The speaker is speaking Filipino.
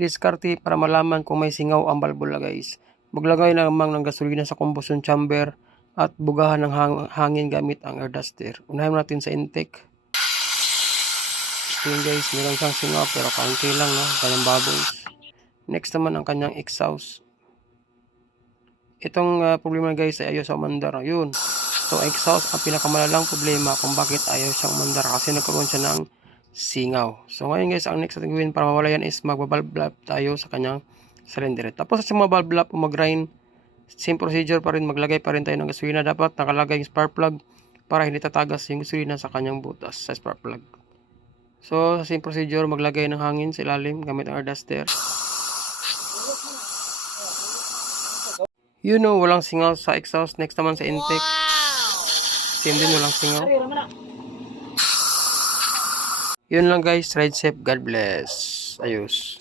Diskarte para malaman kung may singaw ang balbula guys. Maglagay lamang ng gasolina sa combustion chamber at bugahan ng hangin gamit ang air duster. Unahin natin sa intake. Yun guys, meron siyang singaw pero kaunti lang, no? Kanyang bubbles. Next naman ang kanyang exhaust. Itong problema guys ay ayaw sa umandar. Yun. So exhaust ang pinakamalalang problema kung bakit ayaw siyang umandar kasi nagkaroon siya ng singaw. So ngayon guys, ang next natin gawin para mawala yan is magbabalve lap tayo sa kanyang cylinder. Tapos sa mga valve lap o mag-grind, same procedure pa rin, maglagay pa rin tayo ng gasolina. Dapat nakalagay yung spark plug para hindi tatagas yung gasolina sa kanyang butas sa spark plug. So, same procedure, maglagay ng hangin sa ilalim gamit ang air duster. You know, walang singaw sa exhaust. Next naman sa intake. Same din, walang singaw. Yun lang guys, ride safe, God bless. Ayos.